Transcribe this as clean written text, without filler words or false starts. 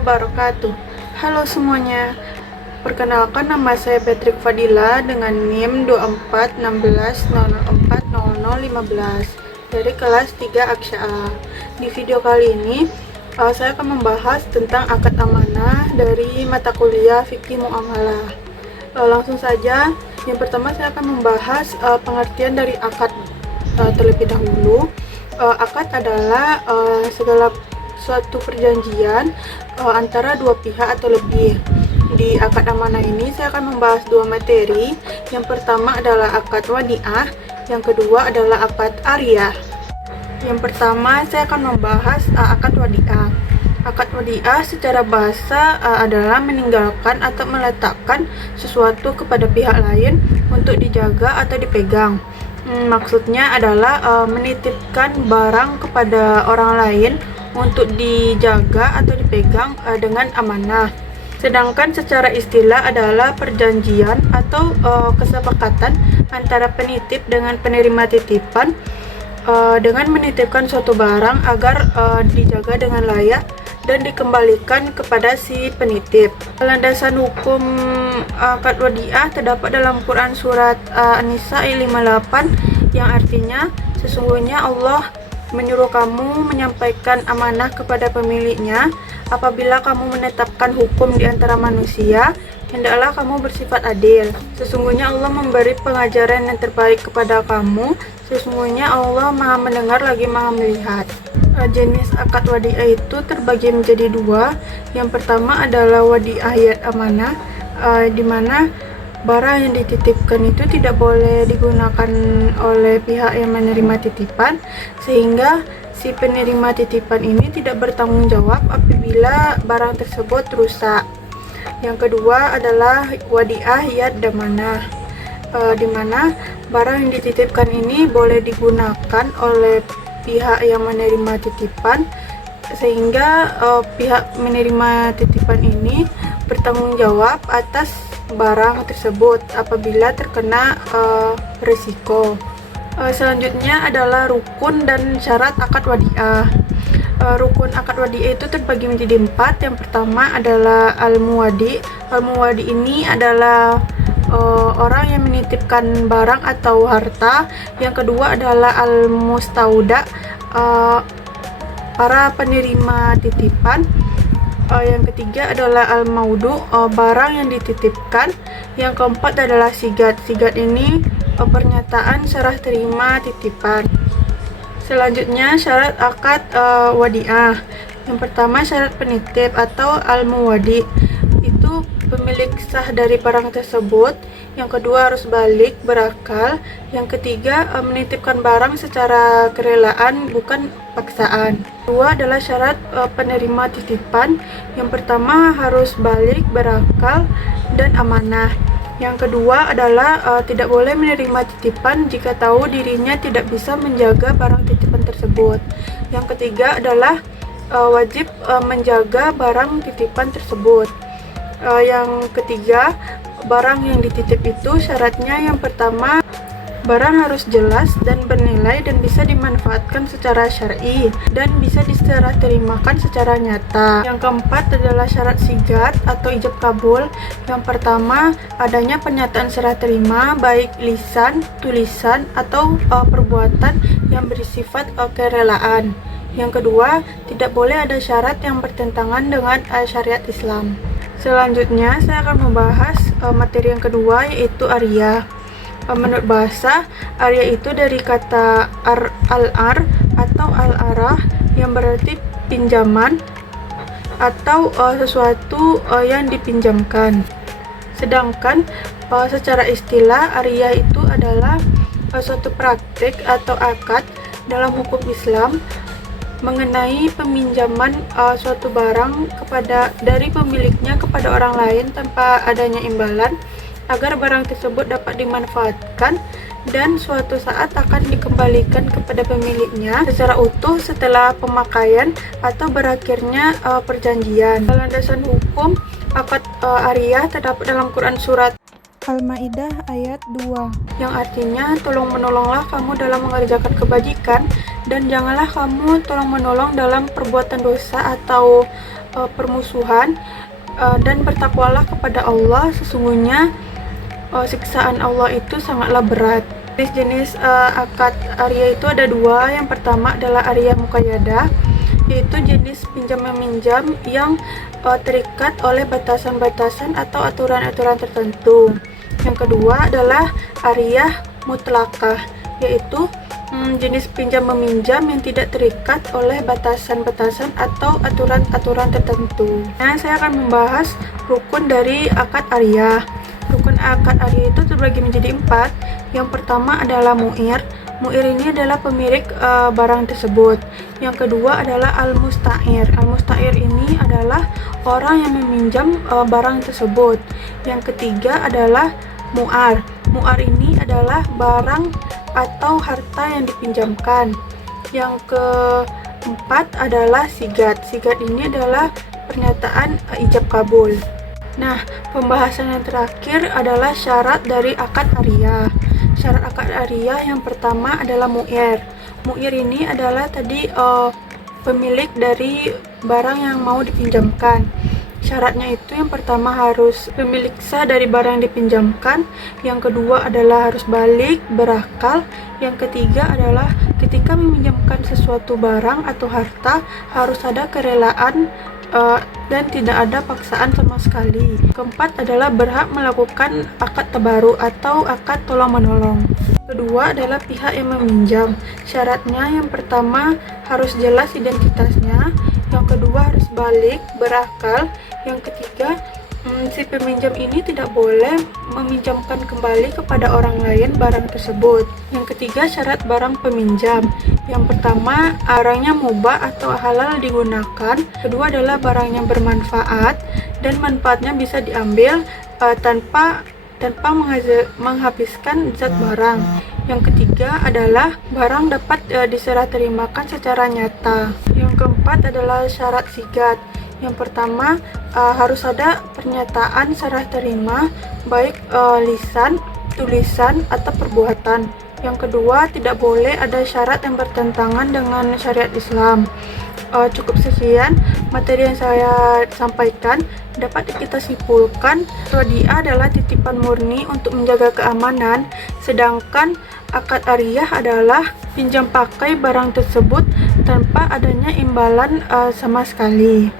wabarakatuh. Halo semuanya, perkenalkan nama saya Patrick Fadila dengan NIM 2416040015 dari kelas 3 Aksya A. Di video kali ini, saya akan membahas tentang akad amanah dari mata kuliah Fikih Muamalah. Langsung saja, yang pertama saya akan membahas pengertian dari akad terlebih dahulu. Akad adalah segala suatu perjanjian antara dua pihak atau lebih. Di akad amanah ini saya akan membahas dua materi. Yang pertama adalah akad wadiah, yang kedua adalah akad ariyah. Yang pertama saya akan membahas akad wadiah. Akad wadiah secara bahasa adalah meninggalkan atau meletakkan sesuatu kepada pihak lain untuk dijaga atau dipegang. Maksudnya adalah menitipkan barang kepada orang lain untuk dijaga atau dipegang dengan amanah. Sedangkan secara istilah adalah perjanjian atau kesepakatan antara penitip dengan penerima titipan dengan menitipkan suatu barang agar dijaga dengan layak dan dikembalikan kepada si penitip. Landasan hukum akad wadiah terdapat dalam Quran surat An-Nisa ayat 58 yang artinya sesungguhnya Allah menyuruh kamu menyampaikan amanah kepada pemiliknya. Apabila kamu menetapkan hukum di antara manusia, hendaklah kamu bersifat adil. Sesungguhnya Allah memberi pengajaran yang terbaik kepada kamu. Sesungguhnya Allah Maha mendengar lagi Maha melihat. Jenis akad wadiah itu terbagi menjadi dua. Yang pertama adalah wadiah yad amanah, di mana barang yang dititipkan itu tidak boleh digunakan oleh pihak yang menerima titipan, sehingga si penerima titipan ini tidak bertanggung jawab apabila barang tersebut rusak. Yang kedua adalah wadiah yad damanah, di mana barang yang dititipkan ini boleh digunakan oleh pihak yang menerima titipan, sehingga pihak menerima titipan ini bertanggung jawab atas barang tersebut apabila terkena risiko. Selanjutnya adalah rukun dan syarat akad wadiah. Rukun akad wadiah itu terbagi menjadi 4. Yang pertama adalah al-muwadi. Al-muwadi ini adalah orang yang menitipkan barang atau harta. Yang kedua adalah al-mustauda, para penerima titipan. Yang ketiga adalah al-maudu, barang yang dititipkan. Yang keempat adalah sigat. Sigat ini pernyataan serah terima titipan. Selanjutnya syarat akad wadiah. Yang pertama syarat penitip atau al-muwadi, itu pemilik sah dari barang tersebut. Yang kedua harus balik berakal. Yang ketiga menitipkan barang secara kerelaan bukan paksaan. Kedua adalah syarat penerima titipan. Yang pertama harus balik berakal dan amanah. Yang kedua adalah tidak boleh menerima titipan jika tahu dirinya tidak bisa menjaga barang titipan tersebut. Yang ketiga adalah wajib menjaga barang titipan tersebut. Yang ketiga, barang yang dititip itu syaratnya yang pertama, barang harus jelas dan bernilai dan bisa dimanfaatkan secara syar'i dan bisa diserah terimakan secara nyata. Yang keempat adalah syarat sigat atau ijab kabul. Yang pertama, adanya pernyataan serah terima baik lisan, tulisan atau perbuatan yang bersifat kerelaan. Yang kedua, tidak boleh ada syarat yang bertentangan dengan syariat Islam. Selanjutnya saya akan membahas materi yang kedua, yaitu ariyah. Menurut bahasa, ariyah itu dari kata al-ar atau al-arah yang berarti pinjaman atau sesuatu yang dipinjamkan. Sedangkan secara istilah ariyah itu adalah suatu praktik atau akad dalam hukum Islam mengenai peminjaman suatu barang dari pemiliknya kepada orang lain tanpa adanya imbalan agar barang tersebut dapat dimanfaatkan dan suatu saat akan dikembalikan kepada pemiliknya secara utuh setelah pemakaian atau berakhirnya perjanjian. Landasan hukum akad ariyah terdapat dalam Quran surat Al-Maidah ayat 2 yang artinya tolong menolonglah kamu dalam mengerjakan kebajikan dan janganlah kamu tolong menolong dalam perbuatan dosa atau permusuhan, dan bertakwalah kepada Allah, sesungguhnya siksaan Allah itu sangatlah berat. Jenis akad Arya itu ada dua. Yang pertama adalah Arya Muqayyadah, yaitu jenis pinjam meminjam yang terikat oleh batasan-batasan atau aturan-aturan tertentu. Yang kedua adalah Arya Mutlaqah, yaitu jenis pinjam meminjam yang tidak terikat oleh batasan-batasan atau aturan-aturan tertentu. Nah, saya akan membahas rukun dari akad Arya. Rukun akad Arya itu terbagi menjadi 4. Yang pertama adalah mu'ir. Mu'ir ini adalah pemilik barang tersebut. Yang kedua adalah al-musta'ir. Al-musta'ir ini adalah orang yang meminjam barang tersebut. Yang ketiga adalah mu'ar. Mu'ar ini adalah barang atau harta yang dipinjamkan. Yang keempat adalah sigat. Sigat ini adalah pernyataan ijab kabul. Nah, pembahasan yang terakhir adalah syarat dari akad Arya. Syarat akad Arya yang pertama adalah mu'ir. Mu'ir ini adalah tadi pemilik dari barang yang mau dipinjamkan. Syaratnya itu yang pertama harus pemilik sah dari barang yang dipinjamkan. Yang kedua adalah harus balik, berakal. Yang ketiga adalah ketika meminjamkan sesuatu barang atau harta harus ada kerelaan dan tidak ada paksaan sama sekali. Keempat adalah berhak melakukan akad tabaru atau akad tolong-menolong. Kedua adalah pihak yang meminjam. Syaratnya yang pertama harus jelas identitasnya. Yang kedua harus balik, berakal. Yang ketiga, si peminjam ini tidak boleh meminjamkan kembali kepada orang lain barang tersebut. Yang ketiga, syarat barang peminjam. Yang pertama, barangnya mubah atau halal digunakan. Kedua adalah barangnya bermanfaat dan manfaatnya bisa diambil tanpa menghabiskan zat barang. Yang ketiga adalah barang dapat diserah terimakan secara nyata. Yang keempat adalah syarat sigat. Yang pertama harus ada pernyataan serah terima baik lisan, tulisan, atau perbuatan. Yang kedua, tidak boleh ada syarat yang bertentangan dengan syariat Islam. Cukup sekian materi yang saya sampaikan. Dapat kita simpulkan bahwa dia adalah titipan murni untuk menjaga keamanan, sedangkan akad Arya adalah pinjam pakai barang tersebut tanpa adanya imbalan sama sekali.